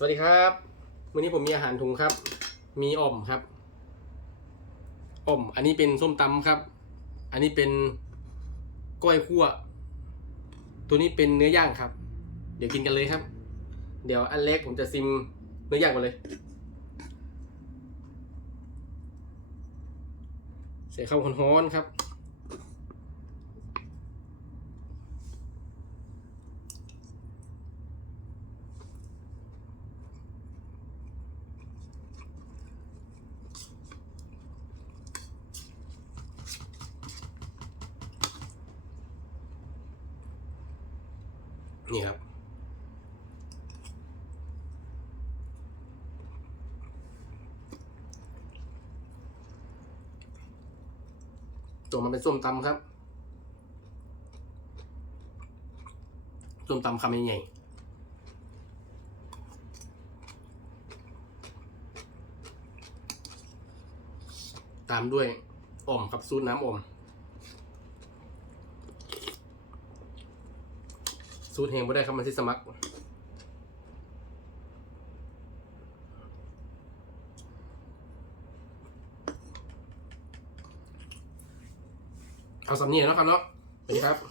สวัสดีครับวันนี้ผมมีอาหารถุงครับ มีอ่อมครับอ่อม อันนี้เป็นส้มตำครับ อันนี้เป็นก้อยคั่ว ตัวนี้เป็นเนื้อย่างครับ เดี๋ยวกินกันเลยครับ เดี๋ยวอันแรกผมจะซิมเนื้อย่างก่อนเลย ใส่ข้าวร้อนๆครับ นี่ครับตัวมันเป็นส้มตำครับ ส้มตำคำใหญ่ตามด้วยอมครับ ซูตรน้ำอม สูตรเฮงไม่ได้ครับมันสิสมัครเอาสำเนียงแล้วครับเนาะสวัสดีครับ